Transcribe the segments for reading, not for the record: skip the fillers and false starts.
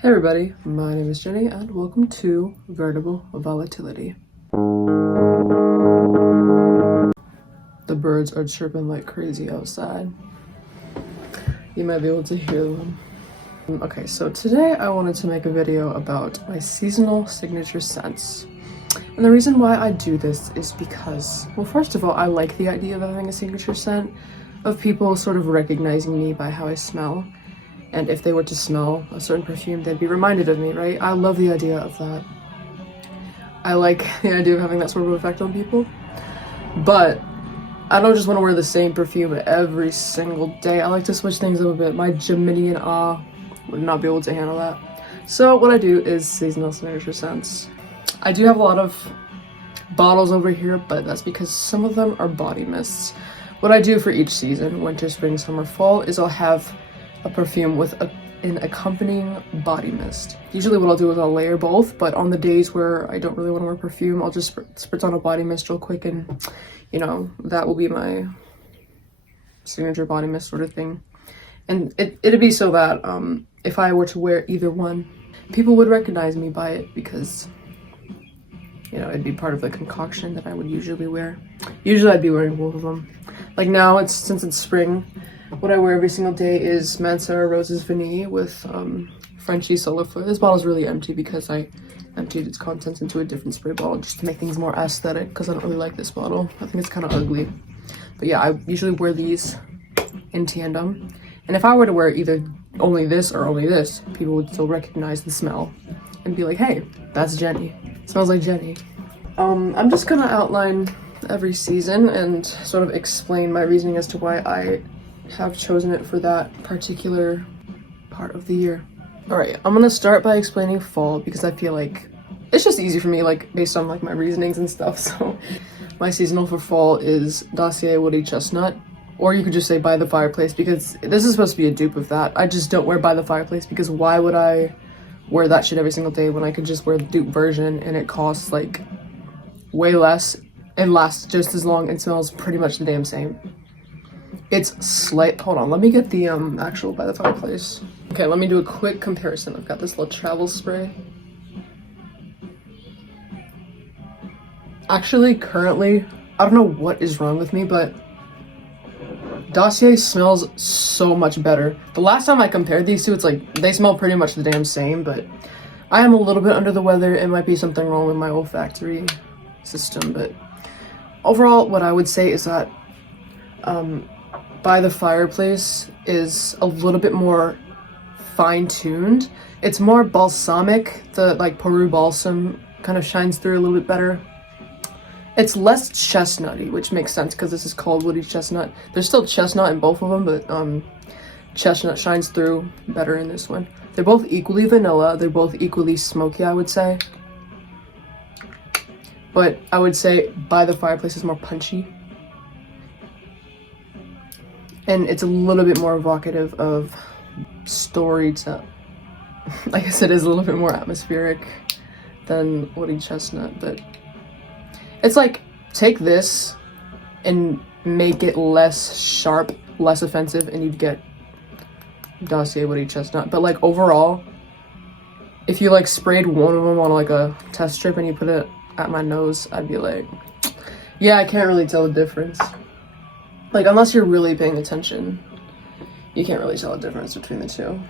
Hey everybody, my name is Jenny and welcome to Veritable Volatility. The birds are chirping like crazy outside. You might be able to hear them. Okay, so today I wanted to make a video about my seasonal signature scents. And the reason why I do this is because, well, first of all, I like the idea of having a signature scent, of people sort of recognizing me by how I smell. And if they were to smell a certain perfume, they'd be reminded of me, right? I love the idea of that. I like the idea of having that sort of effect on people. But I don't just want to wear the same perfume every single day. I like to switch things up a bit. My Gemini would not be able to handle that. So what I do is seasonal signature scents. I do have a lot of bottles over here, but that's because some of them are body mists. What I do for each season, winter, spring, summer, fall, is I'll have a perfume with an accompanying body mist. Usually what I'll do is I'll layer both, but on the days where I don't really want to wear perfume, I'll just spritz on a body mist real quick, and you know, that will be my signature body mist sort of thing. And it'd be so that if I were to wear either one, people would recognize me by it because, you know, it'd be part of the concoction that I would usually wear. Usually I'd be wearing both of them. Like now, since it's spring, what I wear every single day is Mansara Roses Vanille with Frenchie Solifleur. This bottle's really empty because I emptied its contents into a different spray bottle just to make things more aesthetic, because I don't really like this bottle. I think it's kind of ugly. But yeah, I usually wear these in tandem. And if I were to wear either only this or only this, people would still recognize the smell and be like, hey, that's Jenny. It smells like Jenny. I'm just gonna outline every season and sort of explain my reasoning as to why I have chosen it for that particular part of the year. Alright, I'm gonna start by explaining fall because I feel like it's just easy for me, like based on like my reasonings and stuff. So my seasonal for fall is Dossier Woody Chestnut, or you could just say By the Fireplace, because this is supposed to be a dupe of that. I just don't wear By the Fireplace because why would I wear that shit every single day when I could just wear the dupe version and it costs like way less and lasts just as long and smells pretty much the damn same. It's hold on, let me get the actual By the Fireplace. Okay, let me do a quick comparison. I've got this little travel spray. Actually, currently, I don't know what is wrong with me, but Dossier smells so much better. The last time I compared these two, it's like they smell pretty much the damn same, but I am a little bit under the weather. It might be something wrong with my olfactory system, but overall, what I would say is that By the Fireplace is a little bit more fine-tuned. It's more balsamic. The like Peru balsam kind of shines through a little bit better. It's less chestnutty, which makes sense because this is called Woody Chestnut. There's still chestnut in both of them, but chestnut shines through better in this one. They're both equally vanilla. They're both equally smoky, I would say. But I would say By the Fireplace is more punchy. And it's a little bit more evocative of storytelling. I guess it is a little bit more atmospheric than Woody Chestnut, but it's like, take this and make it less sharp, less offensive, and you'd get Dossier Woody Chestnut. But like overall, if you like sprayed one of them on like a test strip and you put it at my nose, I'd be like, yeah, I can't really tell the difference. Like, unless you're really paying attention, you can't really tell the difference between the two.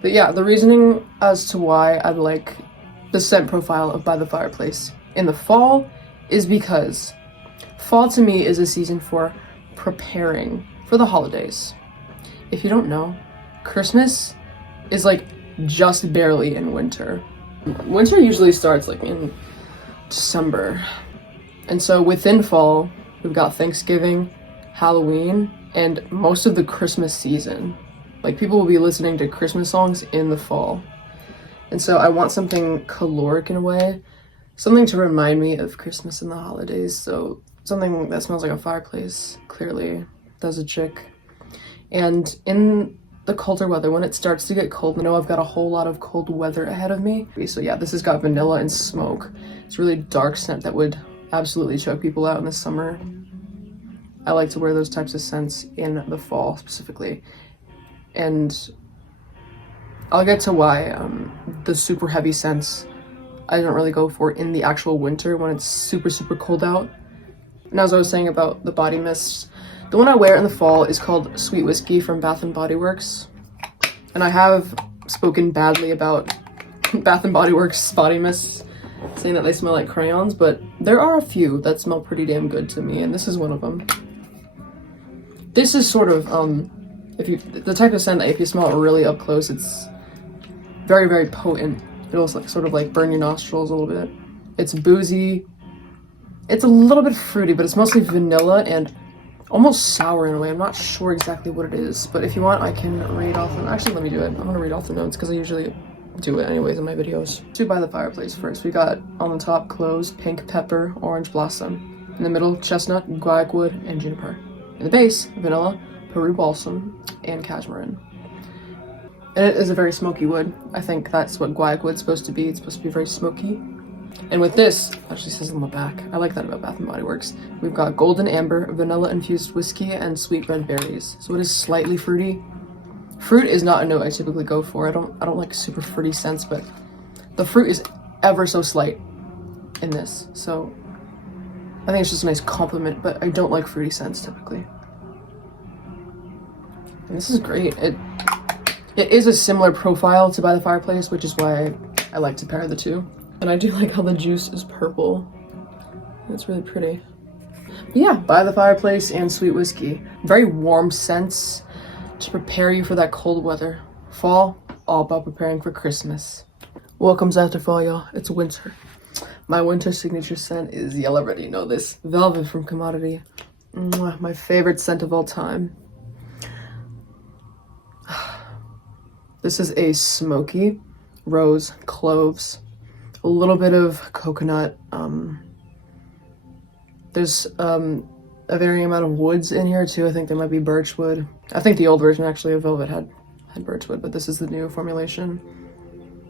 But yeah, the reasoning as to why I like the scent profile of By the Fireplace in the fall is because fall to me is a season for preparing for the holidays. If you don't know, Christmas is like just barely in winter. Winter usually starts like in December. And so within fall, we've got Thanksgiving, Halloween, and most of the Christmas season. Like, people will be listening to Christmas songs in the fall. And so I want something caloric in a way, something to remind me of Christmas and the holidays. So something that smells like a fireplace clearly does a trick. And in the colder weather, when it starts to get cold, I know I've got a whole lot of cold weather ahead of me. So yeah, this has got vanilla and smoke. It's a really dark scent that would absolutely choke people out in the summer. I like to wear those types of scents in the fall specifically. And I'll get to why the super heavy scents I don't really go for in the actual winter when it's super, super cold out. And as I was saying about the body mists, the one I wear in the fall is called Sweet Whiskey from Bath & Body Works. And I have spoken badly about Bath & Body Works body mists, saying that they smell like crayons, but there are a few that smell pretty damn good to me, and this is one of them. This is sort of, the type of scent that if you smell it really up close, it's very, very potent. It'll sort of like burn your nostrils a little bit. It's boozy. It's a little bit fruity, but it's mostly vanilla and almost sour in a way. I'm not sure exactly what it is, but if you want, I can read off them. Actually, let me do it. I'm gonna read off the notes because I usually do it anyways in my videos. To By the Fireplace first, we got on the top cloves, pink pepper, orange blossom. In the middle, chestnut, guaiac and juniper. In the base, vanilla, Peru balsam, and cashmere. And it is a very smoky wood. I think that's what guaiac wood's supposed to be. It's supposed to be very smoky. And with this, actually says on the back, I like that about Bath & Body Works. We've got golden amber, vanilla infused whiskey, and sweet red berries. So it is slightly fruity. Fruit is not a note I typically go for. I don't like super fruity scents, but the fruit is ever so slight in this. So I think it's just a nice compliment, but I don't like fruity scents typically. And this is great. It is a similar profile to By the Fireplace, which is why I like to pair the two. And I do like how the juice is purple. It's really pretty. But yeah, By the Fireplace and Sweet Whiskey. Very warm scents to prepare you for that cold weather. Fall, all about preparing for Christmas. What comes after fall, y'all? It's winter. My winter signature scent is, y'all already know this, Velvet from Commodity. Mwah, my favorite scent of all time. This is a smoky rose, cloves, a little bit of coconut. There's a varying amount of woods in here too. I think there might be birchwood. I think the old version actually of Velvet had birchwood, but this is the new formulation.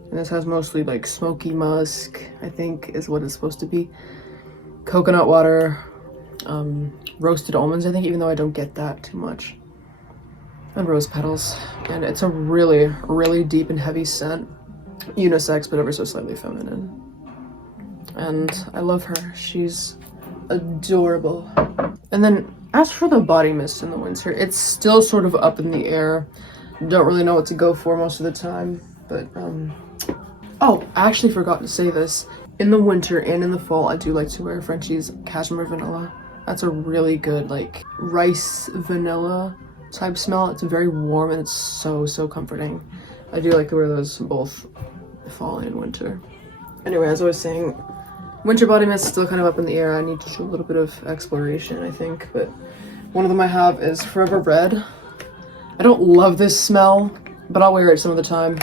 And this has mostly like smoky musk, I think is what it's supposed to be. Coconut water, roasted almonds, I think, even though I don't get that too much. And rose petals. And it's a really, really deep and heavy scent. Unisex, but ever so slightly feminine. And I love her. She's adorable. And then as for the body mist in the winter, it's still sort of up in the air. Don't really know what to go for most of the time, but oh, I actually forgot to say this. In the winter and in the fall, I do like to wear Frenchie's Cashmere Vanilla. That's a really good like rice vanilla type smell. It's very warm and it's so comforting. I do like to wear those both fall and winter. Anyway, as I was saying, winter body mist is still kind of up in the air. I need to do a little bit of exploration, I think, but one of them I have is Forever Red. I don't love this smell, but I'll wear it some of the time.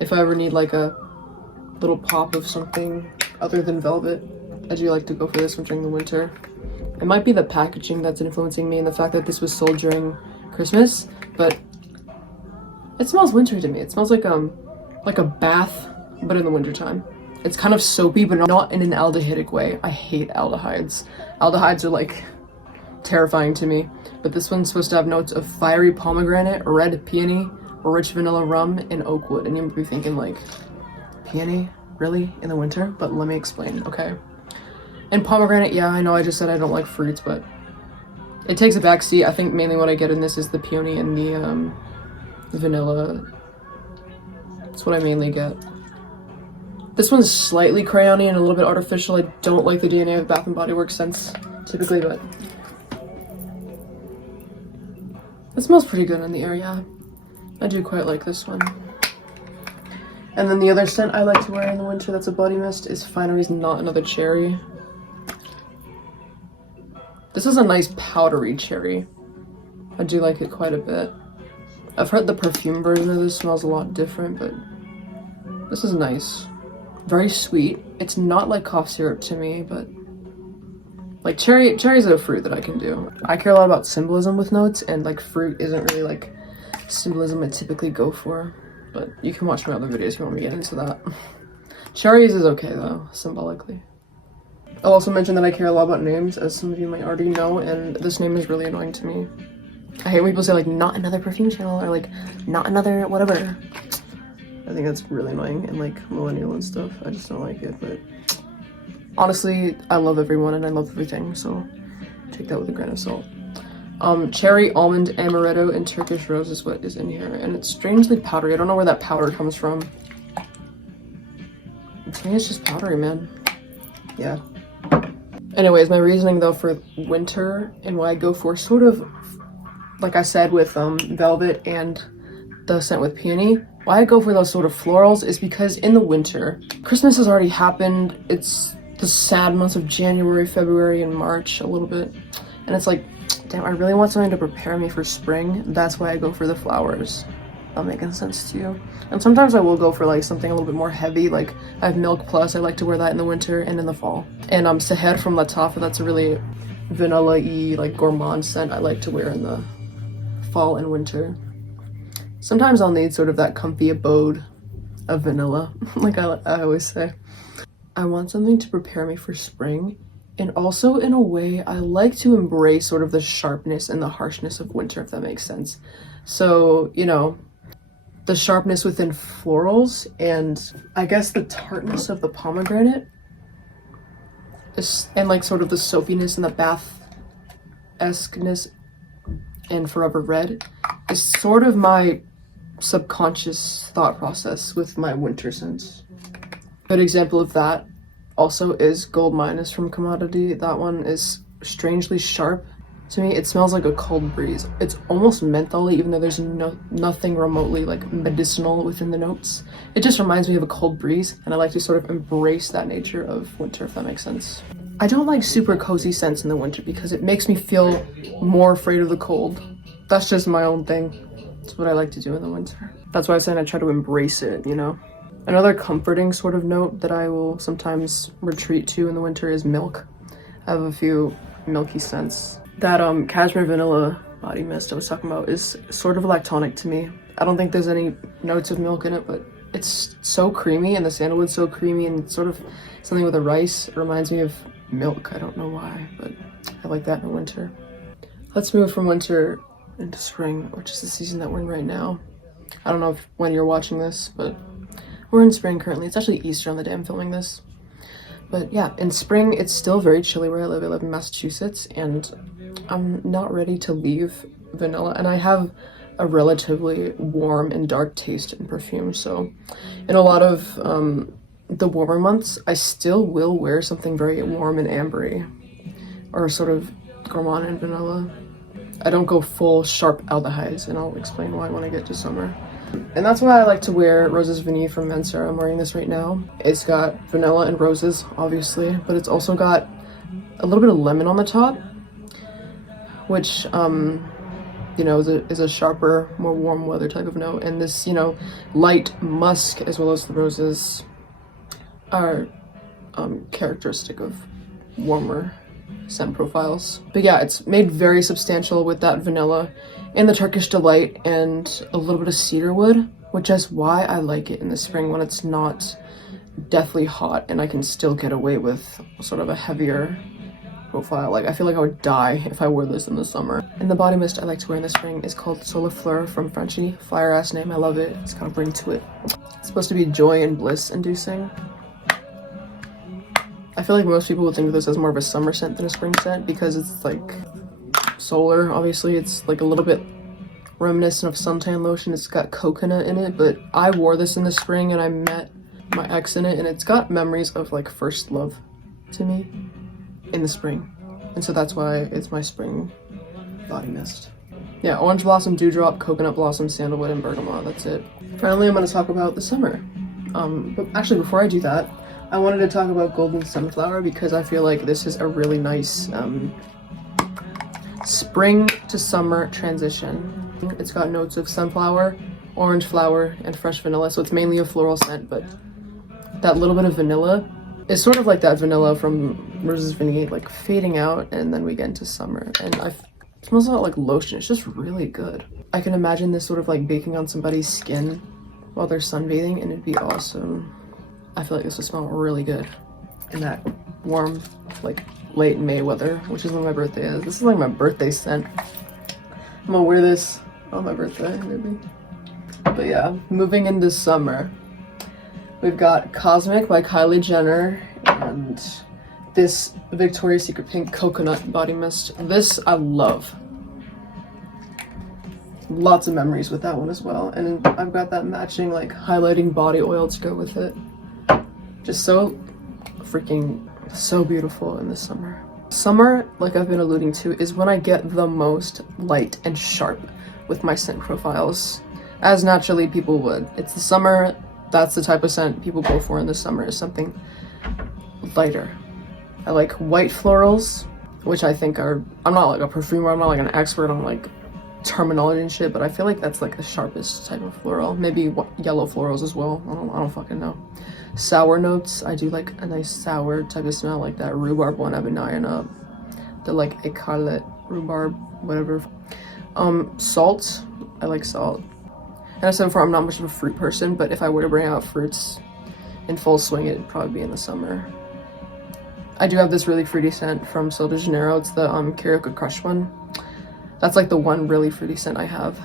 If I ever need like a little pop of something other than velvet, I do like to go for this one during the winter. It might be the packaging that's influencing me and the fact that this was sold during Christmas, but it smells wintry to me. It smells like a bath, but in the wintertime. It's kind of soapy, but not in an aldehydic way. I hate aldehydes. Aldehydes are like terrifying to me, but this one's supposed to have notes of fiery pomegranate, red peony, rich vanilla rum, and oak wood. And you might be thinking like, peony? Really? In the winter? But let me explain, okay? And pomegranate, yeah, I know I just said I don't like fruits, but it takes a backseat. I think mainly what I get in this is the peony and the vanilla. That's what I mainly get. This one's slightly crayony and a little bit artificial. I don't like the DNA of Bath & Body Works scents typically, but it smells pretty good in the air, yeah. I do quite like this one. And then the other scent I like to wear in the winter that's a body mist is Finery's Not Another Cherry. This is a nice powdery cherry. I do like it quite a bit. I've heard the perfume version of this smells a lot different, but this is nice. Very sweet. It's not like cough syrup to me, but like cherry's a fruit that I can do. I care a lot about symbolism with notes, and like fruit isn't really like symbolism I typically go for, but you can watch my other videos if you want me to get into that. Cherries is okay though, symbolically. I'll also mention that I care a lot about names, as some of you might already know, and this name is really annoying to me. I hate when people say like, not another perfume channel, or like, not another whatever. I think that's really annoying and like millennial and stuff. I just don't like it, but honestly, I love everyone and I love everything, so take that with a grain of salt. Cherry, almond, amaretto, and Turkish rose is what is in here, and it's strangely powdery. I don't know where that powder comes from. To me, it's just powdery, man. Yeah. Anyways, my reasoning though for winter and why I go for sort of, like I said with velvet and the scent with peony, why I go for those sort of florals is because in the winter, Christmas has already happened. It's the sad months of January, February, and March a little bit. And it's like, damn, I really want something to prepare me for spring. That's why I go for the flowers. That making sense to you? And sometimes I will go for like something a little bit more heavy, like I have Milk Plus. I like to wear that in the winter and in the fall. And Seher from Lattafa, that's a really vanilla-y, like gourmand scent I like to wear in the fall and winter. Sometimes I'll need sort of that comfy abode of vanilla, like I always say. I want something to prepare me for spring, and also in a way I like to embrace sort of the sharpness and the harshness of winter, if that makes sense. So, you know, the sharpness within florals and I guess the tartness of the pomegranate and like sort of the soapiness and the bath-esqueness and Forever Red is sort of my subconscious thought process with my winter scents. Good example of that also is Gold Minus from Commodity. That one is strangely sharp. To me, it smells like a cold breeze. It's almost mentholy, even though there's nothing remotely like medicinal within the notes. It just reminds me of a cold breeze, and I like to sort of embrace that nature of winter, if that makes sense. I don't like super cozy scents in the winter because it makes me feel more afraid of the cold. That's just my own thing. It's what I like to do in the winter. That's why I'm saying I try to embrace it, you know? Another comforting sort of note that I will sometimes retreat to in the winter is milk. I have a few milky scents. That cashmere vanilla body mist I was talking about is sort of lactonic to me. I don't think there's any notes of milk in it, but it's so creamy, and the sandalwood's so creamy, and it's sort of something with a rice. It reminds me of milk. I don't know why, but I like that in the winter. Let's move from winter into spring, which is the season that we're in right now. I don't know when you're watching this, but we're in spring currently. It's actually Easter on the day I'm filming this. But yeah, in spring, it's still very chilly where I live. I live in Massachusetts, and I'm not ready to leave vanilla. And I have a relatively warm and dark taste in perfume. So in a lot of the warmer months, I still will wear something very warm and ambery, or sort of gourmand and vanilla. I don't go full sharp aldehydes, and I'll explain why when I get to summer. And that's why I like to wear Roses Vanille from Mensera. I'm wearing this right now. It's got vanilla and roses, obviously, but it's also got a little bit of lemon on the top, which, you know, is a sharper, more warm weather type of note. And this, you know, light musk as well as the roses are characteristic of warmer scent profiles. But yeah, it's made very substantial with that vanilla and the Turkish Delight and a little bit of cedarwood, which is why I like it in the spring when it's not deathly hot and I can still get away with sort of a heavier profile. Like, I feel like I would die if I wore this in the summer. And the body mist I like to wear in the spring is called Solifleur from Frenchie. Fire ass name, I love it. It's got a ring to it. It's supposed to be joy and bliss inducing. I feel like most people would think of this as more of a summer scent than a spring scent because it's like solar, obviously. It's like a little bit reminiscent of suntan lotion. It's got coconut in it, but I wore this in the spring and I met my ex in it, and it's got memories of like first love to me in the spring. And so that's why it's my spring body mist. Yeah, orange blossom, dewdrop, coconut blossom, sandalwood, and bergamot. That's it. Finally, I'm going to talk about the summer. But actually, before I do that, I wanted to talk about Golden Sunflower because I feel like this is a really nice spring to summer transition. It's got notes of sunflower, orange flower, and fresh vanilla, so it's mainly a floral scent, but that little bit of vanilla is sort of like that vanilla from Roses Vanille, like fading out, and then we get into summer, and it smells a lot like lotion. It's just really good. I can imagine this sort of like baking on somebody's skin while they're sunbathing, and it'd be awesome. I feel like this would smell really good in that warm, like late May weather, which is when my birthday is. This is like my birthday scent. I'm gonna wear this on my birthday, maybe. But yeah, moving into summer. We've got Cosmic by Kylie Jenner and this Victoria's Secret Pink Coconut Body Mist. This I love. Lots of memories with that one as well. And I've got that matching like highlighting body oil to go with it. Just so freaking so beautiful in the summer. Summer, like I've been alluding to, is when I get the most light and sharp with my scent profiles, as naturally people would. It's the summer, that's the type of scent people go for in the summer, is something lighter. I like white florals, which I think are, I'm not like a perfumer, I'm not like an expert on like terminology and shit, but I feel like that's like the sharpest type of floral. Maybe yellow florals as well, I don't fucking know. Sour notes, I do like a nice sour type of smell, like that rhubarb one I've been eyeing up. The like écarlate rhubarb, whatever. Salt, I like salt. And I said before, I'm not much of a fruit person, but if I were to bring out fruits in full swing, it'd probably be in the summer. I do have this really fruity scent from Sol de Janeiro. It's the Karaoke Crush one. That's like the one really fruity scent I have.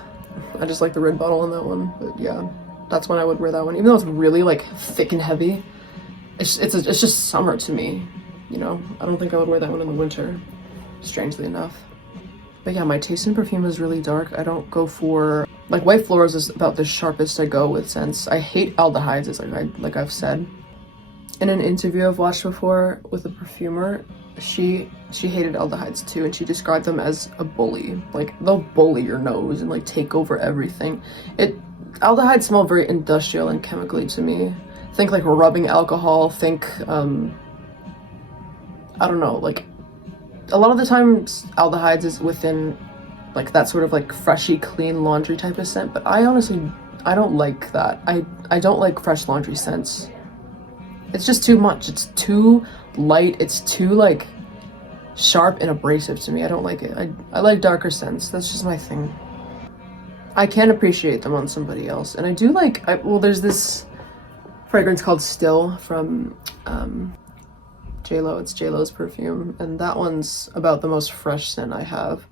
I just like the red bottle on that one, but yeah. That's when I would wear that one, even though it's really like thick and heavy. It's just summer to me, you know. I don't think I would wear that one in the winter, strangely enough. But yeah, my taste in perfume is really dark. I don't go for like white florals is about the sharpest I go with scents. I hate aldehydes, as like I've said. In an interview I've watched before with a perfumer, she hated aldehydes too, and she described them as a bully. Like they'll bully your nose and like take over everything. Aldehydes smell very industrial and chemically to me. Think like rubbing alcohol, think, I don't know, like, a lot of the times aldehydes is within, like, that sort of, like, freshy, clean laundry type of scent, but I honestly, I don't like that. I don't like fresh laundry scents. It's just too much. It's too light. It's too, like, sharp and abrasive to me. I don't like it. I like darker scents. That's just my thing. I can appreciate them on somebody else. And I do like, well, there's this fragrance called Still from J.Lo. It's J.Lo's perfume. And that one's about the most fresh scent I have.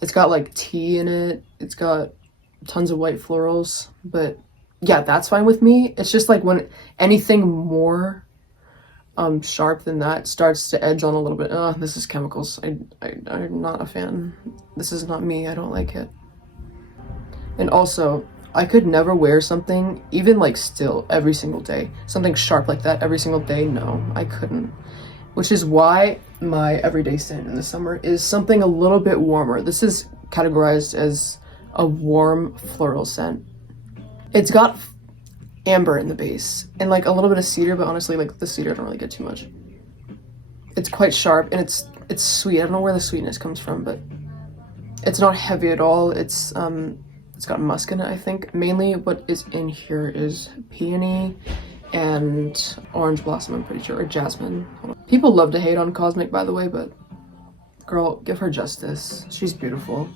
It's got like tea in it. It's got tons of white florals. But yeah, that's fine with me. It's just like when anything more sharp than that starts to edge on a little bit. This is chemicals. I'm not a fan. This is not me. I don't like it. And also, I could never wear something, even like Still, every single day. Something sharp like that every single day, no, I couldn't. Which is why my everyday scent in the summer is something a little bit warmer. This is categorized as a warm floral scent. It's got amber in the base and like a little bit of cedar, but honestly, like the cedar I don't really get too much. It's quite sharp and it's sweet. I don't know where the sweetness comes from, but it's not heavy at all. It's got musk in it, I think. Mainly what is in here is peony and orange blossom, I'm pretty sure, or jasmine. People love to hate on Cosmic, by the way, but girl, give her justice. She's beautiful.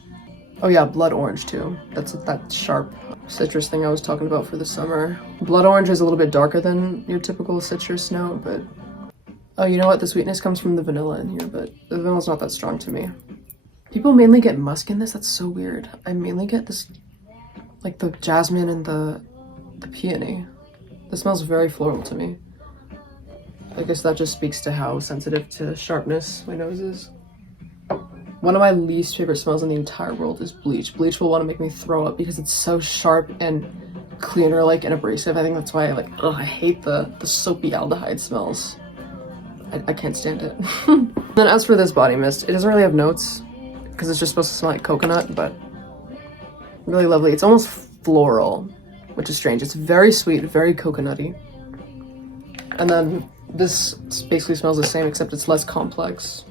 Oh yeah, blood orange too. That's that sharp citrus thing I was talking about for the summer. Blood orange is a little bit darker than your typical citrus note, but oh, you know what? The sweetness comes from the vanilla in here, but the vanilla's not that strong to me. People mainly get musk in this. That's so weird. I mainly get this, like the jasmine and the peony. This smells very floral to me. I guess that just speaks to how sensitive to sharpness my nose is. One of my least favorite smells in the entire world is bleach. Bleach will want to make me throw up because it's so sharp and cleaner-like and abrasive. I think that's why I hate the soapy aldehyde smells. I can't stand it. Then as for this body mist, it doesn't really have notes because it's just supposed to smell like coconut, but really lovely. It's almost floral, which is strange. It's very sweet, very coconutty. And then this basically smells the same, except it's less complex.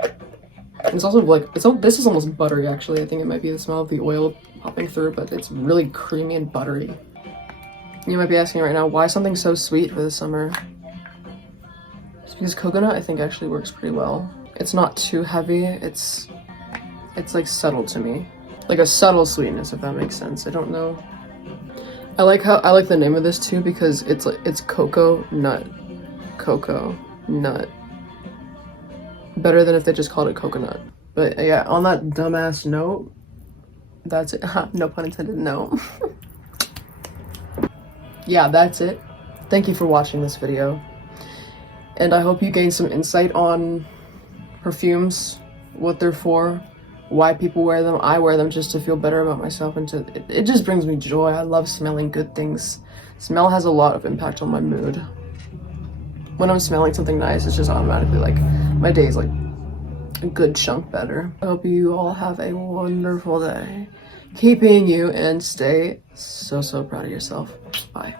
And it's also like, this is almost buttery actually. I think it might be the smell of the oil popping through, but it's really creamy and buttery. You might be asking right now, why something so sweet for the summer? It's because coconut, I think, actually works pretty well. It's not too heavy. It's like subtle to me. Like a subtle sweetness, if that makes sense. I don't know. I like the name of this too because it's cocoa nut. Cocoa nut. Better than if they just called it coconut. But yeah, on that dumbass note, that's it. No pun intended, no. Yeah, that's it. Thank you for watching this video. And I hope you gained some insight on perfumes, what they're for, why people wear them. I wear them just to feel better about myself, and it just brings me joy. I love smelling good things. Smell has a lot of impact on my mood. When I'm smelling something nice, it's just automatically like my day's like a good chunk better. I hope you all have a wonderful day. Keep being you and stay so proud of yourself. Bye.